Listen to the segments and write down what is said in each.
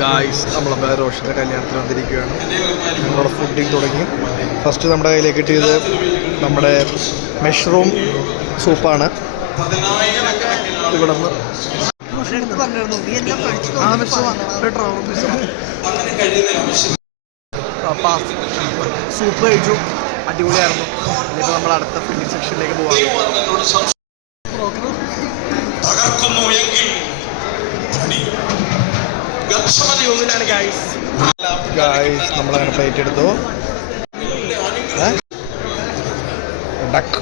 Guys നമ്മളെ റോഷൻ്റെ കല്യാണത്തിന് വന്നിരിക്കുകയാണ്. നമ്മുടെ ഫുഡിങ് തുടങ്ങി. ഫസ്റ്റ് നമ്മുടെ കയ്യിലേക്ക് കിട്ടിയത് നമ്മുടെ മഷ്റൂം സൂപ്പാണ്. ഇവിടെ സൂപ്പ് കഴിച്ചു, അടിപൊളിയായിരുന്നു. ഇനിയിപ്പോൾ നമ്മൾ അടുത്ത ഫില്ലിംഗ് സെക്ഷനിലേക്ക് പോകാം. ഗായ്സ് നമ്മളങ്ങനെ പ്ലേറ്റ് എടുത്തു. ഡക്ക്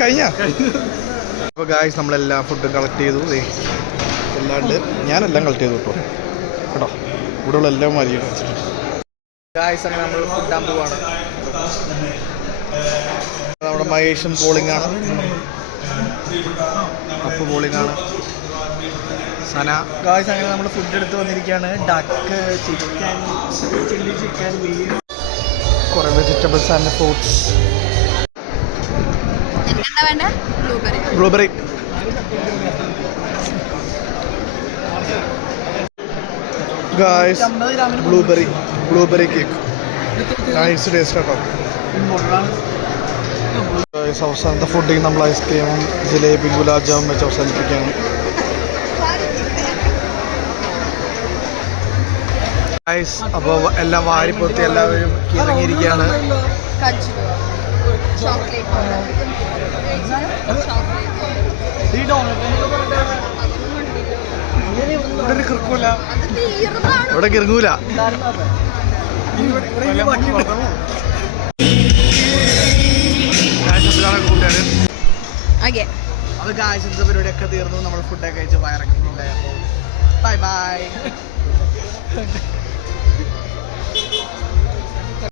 കഴിഞ്ഞ. അപ്പോൾ ഗായ്സ് നമ്മളെല്ലാം ഫുഡും കളക്ട് ചെയ്തു. എല്ലാണ്ട് ഞാനെല്ലാം കളക്ട് ചെയ്തു കേട്ടോ. ഇവിടെയുള്ള എല്ലാം മതിയാണ്. ഗായ്സ് അങ്ങനെ നമ്മൾ ഫുഡാൻ പോവാണ്. നമ്മുടെ മഹേഷും പോളിംഗാണ്, അപ്പ് പോളിംഗാണ്, സന. ഗായ്സ് അങ്ങനെ നമ്മൾ ഫുഡ് എടുത്ത് വന്നിരിക്കുകയാണ്. Duck, chicken, chilli chicken, beef, കുറേ vegetables and fruits. Blueberry. Guys blueberry cake nice taste കേട്ടോ. അവസാനത്തെ ഫുഡിങ് നമ്മൾ ഐസ്ക്രീമും ജിലേബി ഗുലാബ് ജാമുൻ വെച്ച് അവസാനിപ്പിക്കുകയാണ്. ഗായ്സ് അപ്പോൾ എല്ലാം വാരിപ്പൊത്തി എല്ലാവരും ഇറങ്ങിയിരിക്കുകയാണ്. ഇവിടെ കിറങ്ങൂല. അത് ഗായ്സിന്റെ പരിപാടിയൊക്കെ തീർന്നു. നമ്മൾ ഫുഡൊക്കെ കഴിച്ച് വയറക്കുന്നുണ്ട്. Bye bye.